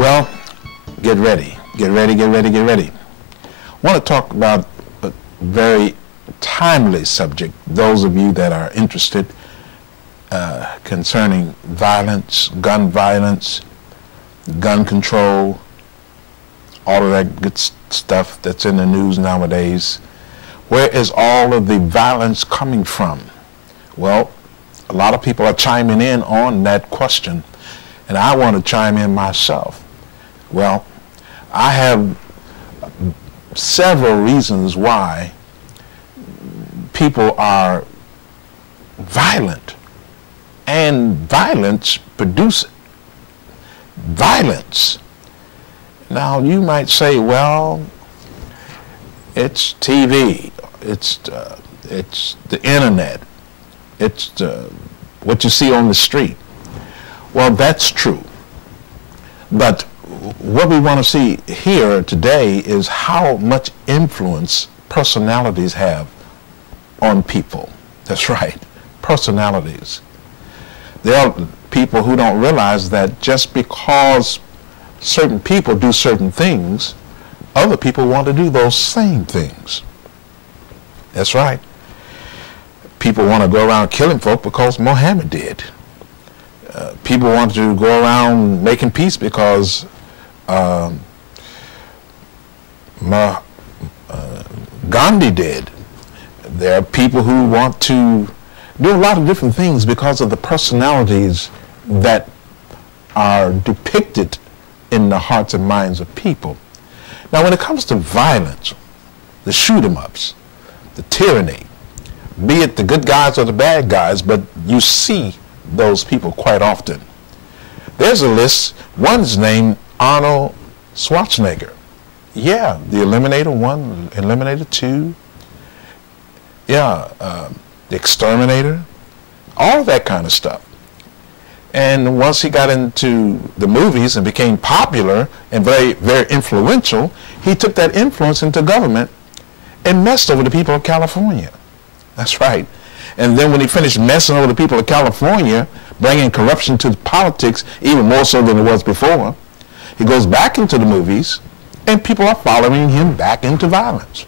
Well, get ready, get ready, get ready, get ready. I want to talk about a very timely subject, those of you that are interested concerning violence, gun control, all of that good stuff that's in the news nowadays. Where is all of the violence coming from? Well, a lot of people are chiming in on that question, and I want to chime in myself. Well, I have several reasons why people are violent, and violence produces violence. Now, you might say, well, it's TV, it's the internet, it's what you see on the street. Well, that's true. But what we want to see here today is how much influence personalities have on people. That's right, personalities. There are people who don't realize that just because certain people do certain things, other people want to do those same things. That's right. People want to go around killing folk because Muhammad did. People want to go around making peace because Gandhi did. There are people who want to do a lot of different things because of the personalities that are depicted in the hearts and minds of people. Now, when it comes to violence, the shoot-em-ups, the tyranny, be it the good guys or the bad guys, but you see those people quite often. There's a list. One's named Arnold Schwarzenegger. Yeah, the Eliminator 1, Eliminator 2. Yeah, the Exterminator. All that kind of stuff. And once he got into the movies and became popular and very, very influential, he took that influence into government and messed over the people of California. That's right. And then when he finished messing over the people of California, bringing corruption to politics even more so than it was before, he goes back into the movies and people are following him back into violence.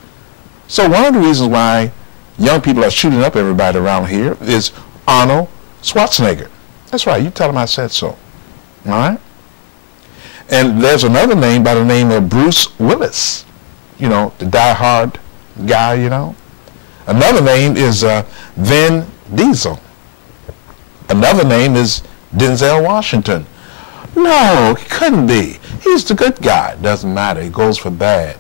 So one of the reasons why young people are shooting up everybody around here is Arnold Schwarzenegger. That's right, you tell him I said so. All right? And there's another name by the name of Bruce Willis. You know, the die-hard guy, you know. Another name is Vin Diesel. Another name is Denzel Washington. No, he couldn't be. He's the good guy. Doesn't matter. He goes for bad.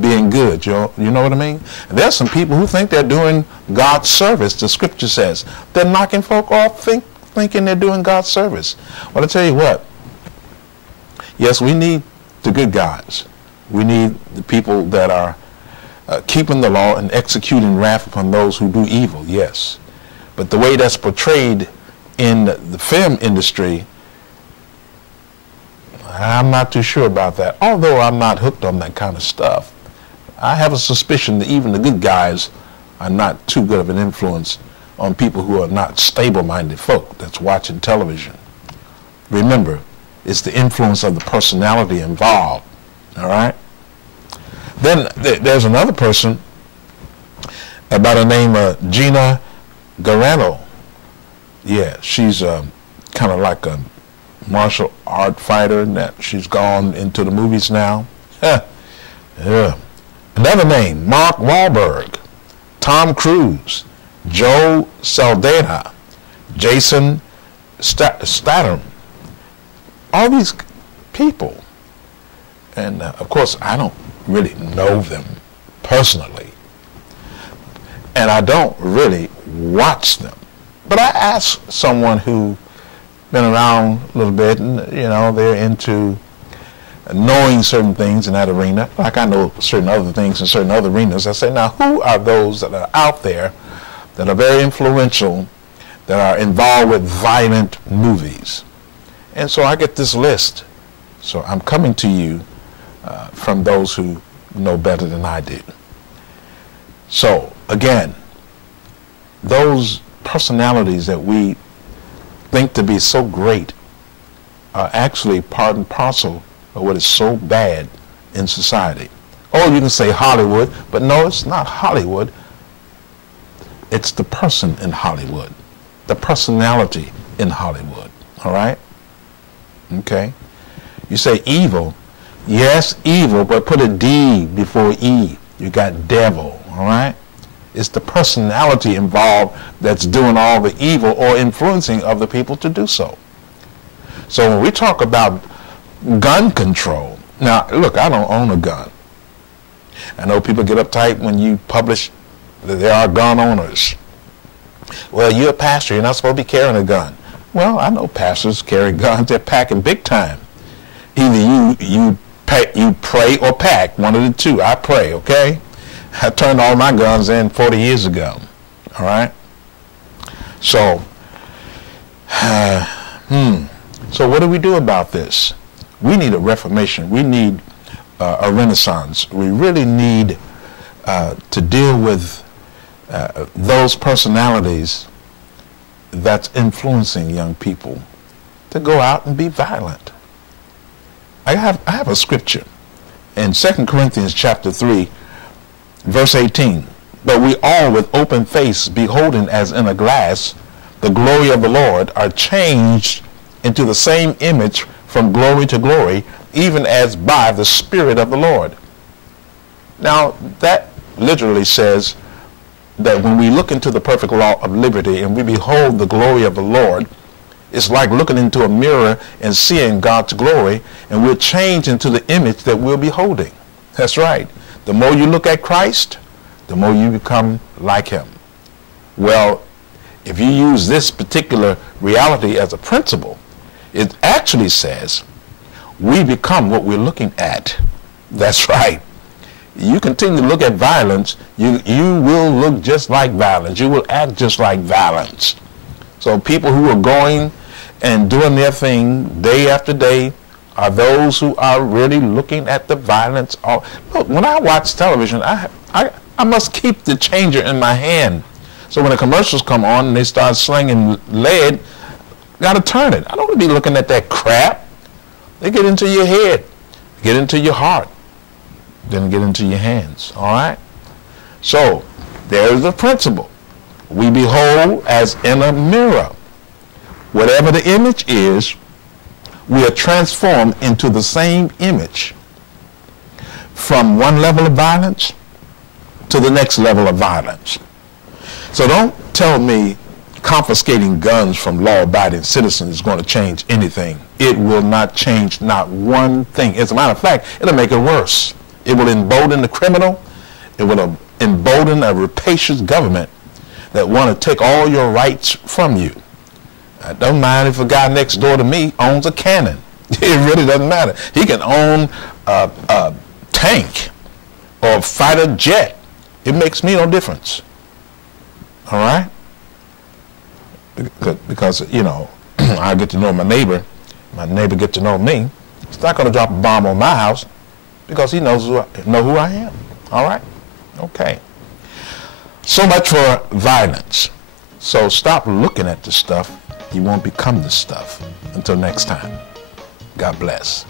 Being good, you know what I mean? And there's some people who think they're doing God's service. The scripture says they're knocking folk off thinking they're doing God's service. Well, I tell you what. Yes, we need the good guys. We need the people that are keeping the law and executing wrath upon those who do evil, yes. But the way that's portrayed in the film industry, I'm not too sure about that. Although I'm not hooked on that kind of stuff, I have a suspicion that even the good guys are not too good of an influence on people who are not stable-minded folk that's watching television. Remember, it's the influence of the personality involved, all right? Then there's another person by the name of Gina Carano. Yeah, she's kind of like a martial art fighter, and that she's gone into the movies now. Yeah. Another name, Mark Wahlberg, Tom Cruise, Joe Saldana, Jason Statham. All these people. And of course, I don't really know them personally. And I don't really watch them. But I asked someone who been around a little bit, and you know, they're into knowing certain things in that arena, like I know certain other things in certain other arenas. I say, now, who are those that are out there that are very influential, that are involved with violent movies? And so I get this list. So I'm coming to you from those who know better than I do. So again, those personalities that we think to be so great are actually part and parcel or what is so bad in society. Oh, you can say Hollywood, but no, it's not Hollywood. It's the person in Hollywood, the personality in Hollywood, all right? Okay? You say evil. Yes, evil, but put a D before E. You got devil, all right? It's the personality involved that's doing all the evil or influencing other people to do so. So when we talk about gun control, now, look, I don't own a gun. I know people get uptight when you publish that there are gun owners. Well, you're a pastor. You're not supposed to be carrying a gun. Well, I know pastors carry guns. They're packing big time. Either you pray or pack, one of the two. I pray, okay? I turned all my guns in 40 years ago, all right? So, so what do we do about this? We need a reformation. We need a renaissance. We really need to deal with those personalities that's influencing young people to go out and be violent. I have a scripture in 2 Corinthians chapter 3, verse 18. But we all with open face, beholding as in a glass the glory of the Lord, are changed into the same image from glory to glory, even as by the Spirit of the Lord. Now, that literally says that when we look into the perfect law of liberty and we behold the glory of the Lord, it's like looking into a mirror and seeing God's glory, and we're changed into the image that we're beholding. That's right. The more you look at Christ, the more you become like him. Well, if you use this particular reality as a principle, it actually says we become what we're looking at. That's right. You continue to look at violence, you will look just like violence. You will act just like violence. So people who are going and doing their thing day after day are those who are really looking at the violence. Look, when I watch television, I must keep the changer in my hand. So when the commercials come on and they start slinging lead, got to turn it. I don't want to be looking at that crap. They get into your head, get into your heart, then get into your hands, all right? So there's the principle. We behold as in a mirror. Whatever the image is, we are transformed into the same image from one level of violence to the next level of violence. So don't tell me confiscating guns from law-abiding citizens is going to change anything. It will not change not one thing. As a matter of fact, it'll make it worse. It will embolden the criminal. It will embolden a rapacious government that want to take all your rights from you. I don't mind if a guy next door to me owns a cannon. It really doesn't matter. He can own a tank or a fighter jet. It makes me no difference. All right? Because, you know, I get to know my neighbor get to know me. He's not going to drop a bomb on my house because he knows who I am. All right? Okay. So much for violence. So stop looking at the stuff. You won't become the stuff. Until next time, God bless.